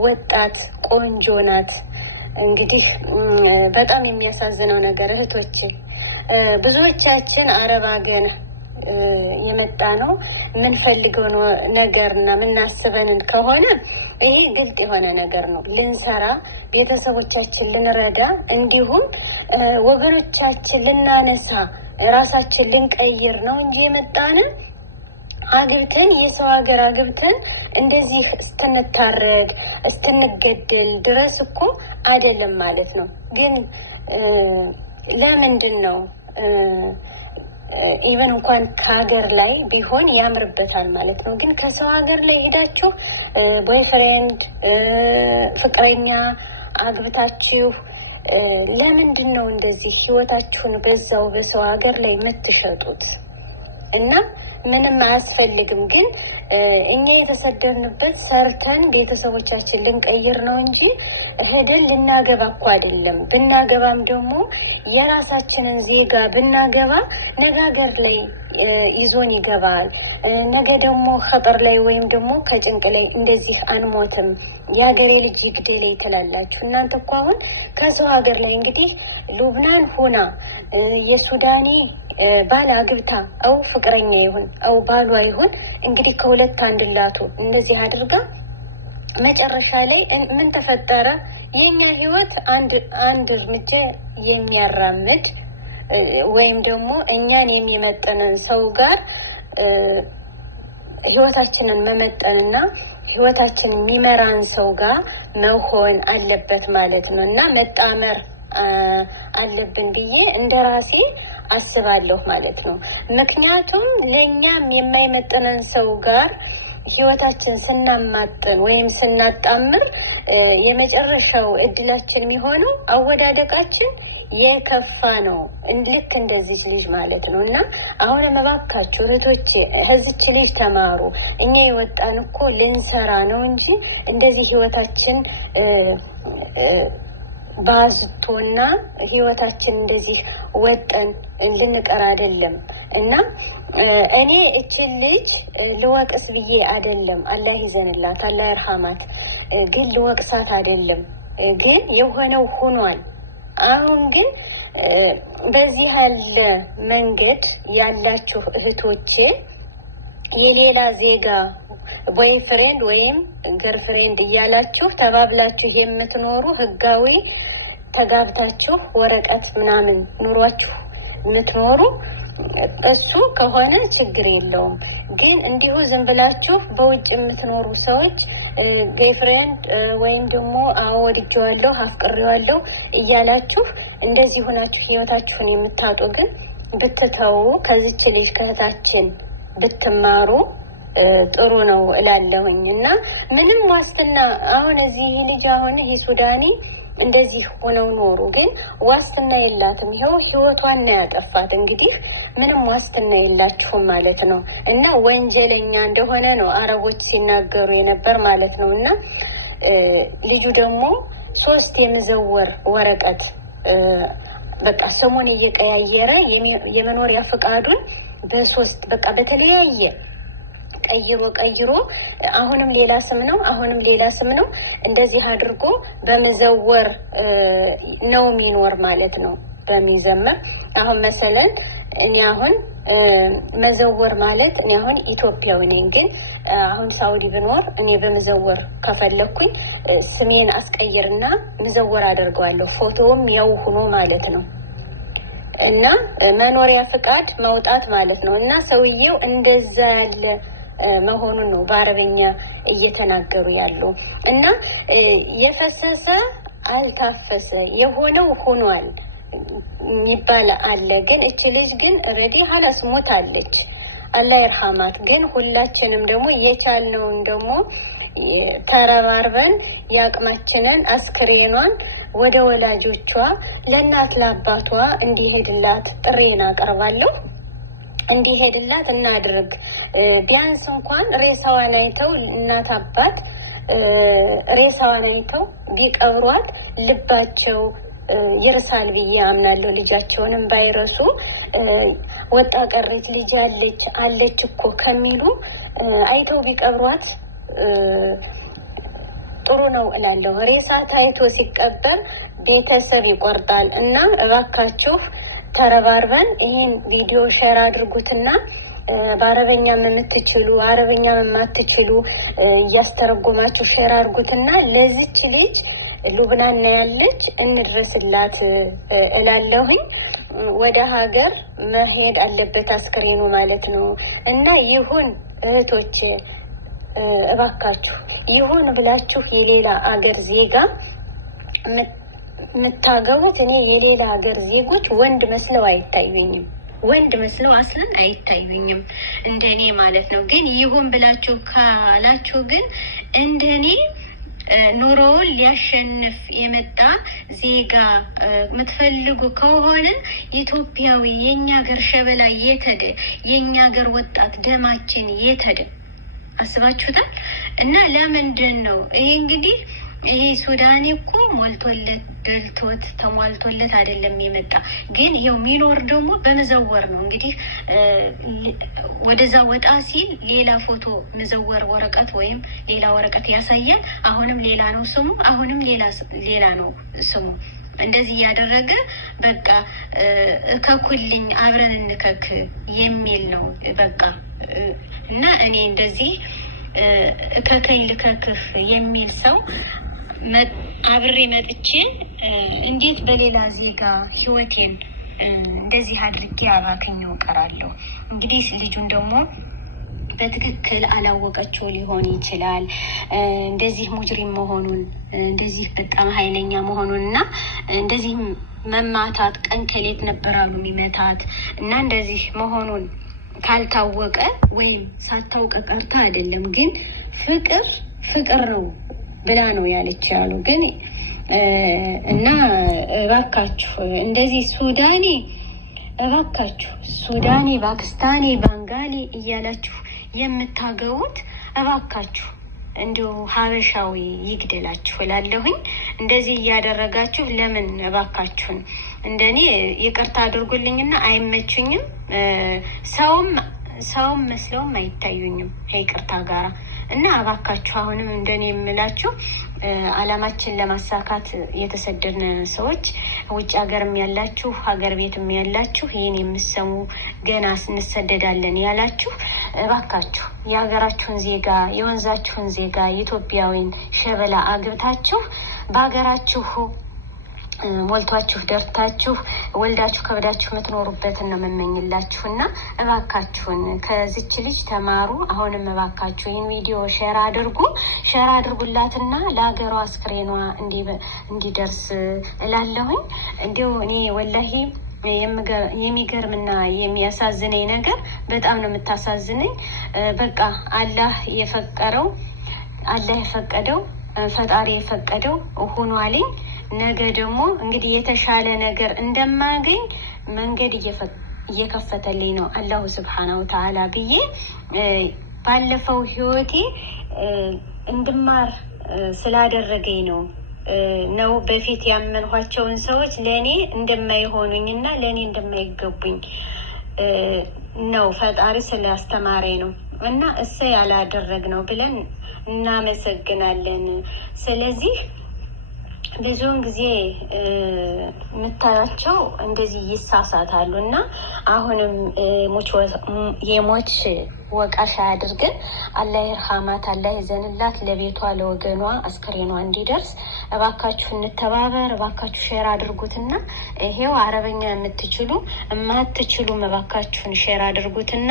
ወጣት ቆንጆ ናት። እንግዲህ በጣም የሚያሳዝነው ነገር እህቶቼ ብዙዎቻችን አረብ ሀገር የመጣ ነው የምንፈልገው ነገርና የምናስበን ከሆነ ይሄ ግልጽ የሆነ ነገር ነው። ልንሰራ ቤተሰቦቻችን ልንረዳ እንዲሁም ወገኖቻችን ልናነሳ ራሳችን ልንቀይር ነው እንጂ የመጣን አግብተን የሰው ሀገር አግብተን እንደዚህ እስትንታረድ እስትንገደል ድረስ እኮ አይደለም ማለት ነው። ግን ለምንድን ነው ኢቨን እንኳን ከሀገር ላይ ቢሆን ያምርበታል ማለት ነው። ግን ከሰው ሀገር ላይ ሄዳችሁ ቦይፍሬንድ ፍቅረኛ አግብታችሁ ለምንድን ነው እንደዚህ ህይወታችሁን በዛው በሰው ሀገር ላይ የምትሸጡት? እና ምንም አያስፈልግም። ግን እኛ የተሰደድንበት ሰርተን ቤተሰቦቻችን ልንቀይር ነው እንጂ ሄደን ልናገባ እኮ አይደለም። ብናገባም ደግሞ የራሳችንን ዜጋ ብናገባ ነገ ሀገር ላይ ይዞን ይገባል። ነገ ደግሞ ከጠር ላይ ወይም ደግሞ ከጭንቅ ላይ እንደዚህ አንሞትም። የሀገሬ ልጅ ይግደሌ ትላላችሁ እናንተ እኮ አሁን ከሰው ሀገር ላይ እንግዲህ ሉብናን ሆና የሱዳኒ ባል አግብታ አው ፍቅረኛ ይሁን አው ባሏ ይሁን እንግዲህ ከሁለት አንድ ላቱ እንደዚህ አድርጋ መጨረሻ ላይ ምን ተፈጠረ? የኛ ህይወት አንድ እርምጃ የሚያራምድ ወይም ደግሞ እኛን የሚመጥንን ሰው ጋር ህይወታችንን መመጠንና ህይወታችንን የሚመራን ሰው ጋር መሆን አለበት ማለት ነው። እና መጣመር አለብን ብዬ እንደራሴ አስባለሁ ማለት ነው። ምክንያቱም ለኛም የማይመጥነን ሰው ጋር ህይወታችን ስናማጥን ወይም ስናጣምር የመጨረሻው እድላችን የሚሆነው አወዳደቃችን የከፋ ነው። ልክ እንደዚህ ልጅ ማለት ነው። እና አሁን እባካችሁ እህቶቼ ህዝች ልጅ ተማሩ። እኛ የወጣን እኮ ልንሰራ ነው እንጂ እንደዚህ ህይወታችን ባዝቶና ህይወታችን እንደዚህ ወጠን ልንቀር አይደለም። እና እኔ እችን ልጅ ልወቅስ ብዬ አይደለም። አላህ ይዘንላት፣ አላህ ይርሃማት። ግን ልወቅሳት አይደለም። ግን የሆነው ሆኗል። አሁን ግን በዚህ ያለ መንገድ ያላችሁ እህቶቼ የሌላ ዜጋ ቦይፍሬንድ ወይም ገርፍሬንድ እያላችሁ ተባብላችሁ የምትኖሩ ህጋዊ ተጋብታችሁ ወረቀት ምናምን ኑሯችሁ የምትኖሩ እሱ ከሆነ ችግር የለውም። ግን እንዲሁ ዝም ብላችሁ በውጭ የምትኖሩ ሰዎች ቦይፍሬንድ ወይም ደግሞ ወድጄዋለሁ አፍቅሬዋለሁ እያላችሁ እንደዚህ ሆናችሁ ህይወታችሁን የምታጡ ግን ብትተው ከዚች ልጅ ከእህታችን ብትማሩ ጥሩ ነው እላለሁኝ። እና ምንም ዋስትና አሁን እዚህ ልጅ አሁን ይሄ ሱዳኒ እንደዚህ ሆነው ኖሩ፣ ግን ዋስትና የላትም። ይኸው ህይወቷን ነው ያጠፋት። እንግዲህ ምንም ዋስትና የላችሁም ማለት ነው። እና ወንጀለኛ እንደሆነ ነው አረቦች ሲናገሩ የነበር ማለት ነው። እና ልጁ ደግሞ 3 የመዘወር ወረቀት በቃ ስሙን እየቀያየረ የመኖሪያ ፈቃዱን በ3 በቃ በተለያየ ቀይሮ አሁንም ሌላ ስም ነው አሁንም ሌላ ስም ነው እንደዚህ አድርጎ በመዘወር ነው የሚኖር ማለት ነው። በሚዘመር አሁን መሰለን እኔ አሁን መዘወር ማለት እኔ አሁን ኢትዮጵያዊ ነኝ፣ ግን አሁን ሳውዲ ብኖር እኔ በመዘወር ከፈለኩኝ ስሜን አስቀይርና መዘወር አደርገዋለሁ። ፎቶውም ያው ሆኖ ማለት ነው። እና መኖሪያ ፍቃድ ማውጣት ማለት ነው። እና ሰውየው እንደዛ ያለ መሆኑን ነው በአረበኛ እየተናገሩ ያሉ። እና የፈሰሰ አልታፈሰ የሆነው ሆኗል ይባል አለ። ግን እች ልጅ ግን ሬዲ ሀላስ ሞታለች፣ አላህ ይርሃማት። ግን ሁላችንም ደግሞ የቻልነውን ደግሞ ተረባርበን የአቅማችንን አስክሬኗን ወደ ወላጆቿ ለእናት ለአባቷ እንዲሄድላት ጥሬን አቀርባለሁ። እንዲሄድላት እናድርግ። ቢያንስ እንኳን ሬሳዋን አይተው እናት አባት ሬሳዋን አይተው ቢቀብሯት ልባቸው ይርሳል ብዬ አምናለሁ። ልጃቸውንም ባይረሱ ወጣ ቀረች ልጅ አለች እኮ ከሚሉ አይተው ቢቀብሯት ጥሩ ነው እላለሁ። ሬሳ ታይቶ ሲቀበር ቤተሰብ ይቆርጣል እና እባካችሁ ተረባርበን ይህን ቪዲዮ ሼር አድርጉትና በአረበኛ የምትችሉ አረበኛ የማትችሉ እያስተረጎማችሁ ሼር አድርጉትና ለዚች ልጅ ሉብናና ያለች እንድረስላት እላለሁኝ። ወደ ሀገር መሄድ አለበት አስክሬኑ ማለት ነው። እና ይሁን እህቶች እባካችሁ ይሁን ብላችሁ የሌላ አገር ዜጋ የምታገቡት እኔ የሌላ ሀገር ዜጎች ወንድ መስለው አይታዩኝም። ወንድ መስለው አስለን አይታዩኝም እንደኔ ማለት ነው። ግን ይሁን ብላችሁ ካላችሁ ግን እንደኔ ኑሮውን ሊያሸንፍ የመጣ ዜጋ የምትፈልጉ ከሆነ ኢትዮጵያዊ የኛ ሀገር ሸበላ የተደ የኛ ሀገር ወጣት ደማችን የተደ አስባችሁታል? እና ለምንድን ነው ይሄ እንግዲህ ይሄ ሱዳኔ እኮ ሞልቶለት ደልቶት ተሟልቶለት አይደለም የመጣ ግን ይኸው ሚኖር ደግሞ በመዘወር ነው እንግዲህ ወደዛ ወጣ ሲል ሌላ ፎቶ መዘወር ወረቀት ወይም ሌላ ወረቀት ያሳያል። አሁንም ሌላ ነው ስሙ፣ አሁንም ሌላ ነው ስሙ። እንደዚህ እያደረገ በቃ እከኩልኝ አብረን እንከክ የሚል ነው በቃ። እና እኔ እንደዚህ እከከኝ ልከክህ የሚል ሰው አብሬ መጥቼ እንዴት በሌላ ዜጋ ህይወቴን እንደዚህ አድርጌ አባክኜው እቀራለሁ? እንግዲህ ልጁን ደግሞ በትክክል አላወቀችው ሊሆን ይችላል። እንደዚህ ሙጅሪም መሆኑን እንደዚህ በጣም ኃይለኛ መሆኑን እና እንደዚህ መማታት ቀን ከሌት ነበራሉ የሚመታት እና እንደዚህ መሆኑን ካልታወቀ ወይም ሳታውቀ ቀርታ አይደለም ግን ፍቅር ነው ብላ ነው ያለች ያሉ ግን እና እባካችሁ እንደዚህ ሱዳኒ ፓኪስታኒ ባንጋሊ እያላችሁ የምታገቡት እባካችሁ እንዲሁ ሀበሻዊ ይግደላችሁ እላለሁኝ። እንደዚህ እያደረጋችሁ ለምን እባካችሁን እንደኔ ይቅርታ አድርጉልኝና አይመቹኝም። ሰውም መስለውም አይታዩኝም ይቅርታ ጋራ እና እባካችሁ አሁንም እንደኔ የምላችሁ አላማችን ለማሳካት የተሰደድን ሰዎች ውጭ ሀገርም ያላችሁ ሀገር ቤትም ያላችሁ ይህን የምሰሙ ገና እንሰደዳለን ያላችሁ እባካችሁ የሀገራችሁን ዜጋ የወንዛችሁን ዜጋ ኢትዮጵያዊን ሸበላ አግብታችሁ በሀገራችሁ ሞልቷችሁ ደርታችሁ ወልዳችሁ ከብዳችሁ የምትኖሩበትን ነው የምመኝላችሁ። እና እባካችሁን ከዚች ልጅ ተማሩ። አሁንም እባካችሁ ይህን ቪዲዮ ሼር አድርጉላትና ለሀገሯ አስክሬኗ እንዲደርስ እላለሁኝ። እንዲሁ እኔ ወላሂ የሚገርምና የሚያሳዝነኝ ነገር በጣም ነው የምታሳዝነኝ። በቃ አላህ የፈቀደው ፈጣሪ የፈቀደው ሆኗልኝ። ነገ ደግሞ እንግዲህ የተሻለ ነገር እንደማገኝ መንገድ እየከፈተልኝ ነው አላሁ ስብሓነሁ ወተዓላ ብዬ ባለፈው ህይወቴ እንድማር ስላደረገኝ ነው በፊት ያመንኋቸውን ሰዎች ለእኔ እንደማይሆኑኝና ለእኔ እንደማይገቡኝ ነው ፈጣሪ ስላስተማረ ነው። እና ያላደረግ ነው ብለን እናመሰግናለን። ስለዚህ ብዙውን ጊዜ የምታያቸው እንደዚህ ይሳሳታሉ እና አሁንም የሞች ወቃሽ አያድርገን። አላህ ይርሃማት፣ አላህ ይዘንላት፣ ለቤቷ ለወገኗ አስክሬኗ እንዲደርስ እባካችሁ እንተባበር። እባካችሁ ሼር አድርጉትና ይሄው አረበኛ የማትችሉም እባካችሁን ሼር አድርጉትና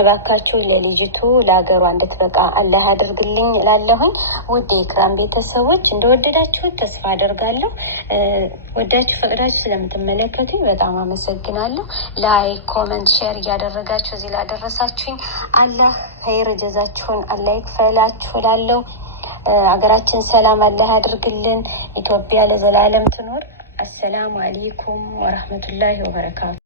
እባካችሁ ለልጅቱ ለሀገሯ እንድትበቃ አላህ አድርግልኝ እላለሁኝ። ውድ የኢክራም ቤተሰቦች እንደወደዳችሁ ተስፋ አደርጋለሁ። ወዳችሁ ፈቅዳችሁ ስለምትመለከቱኝ በጣም አመሰግናለሁ። ላይክ፣ ኮመንት፣ ሼር እያደረጋችሁ እዚህ ላደረሳችሁኝ አላህ ኸይር ጀዛችሁን አላህ ይክፈላችሁ እላለሁ። ሀገራችን ሰላም አላህ ያድርግልን። ኢትዮጵያ ለዘላለም ትኖር። አሰላሙ አለይኩም ወረህመቱላሂ ወበረካቱ።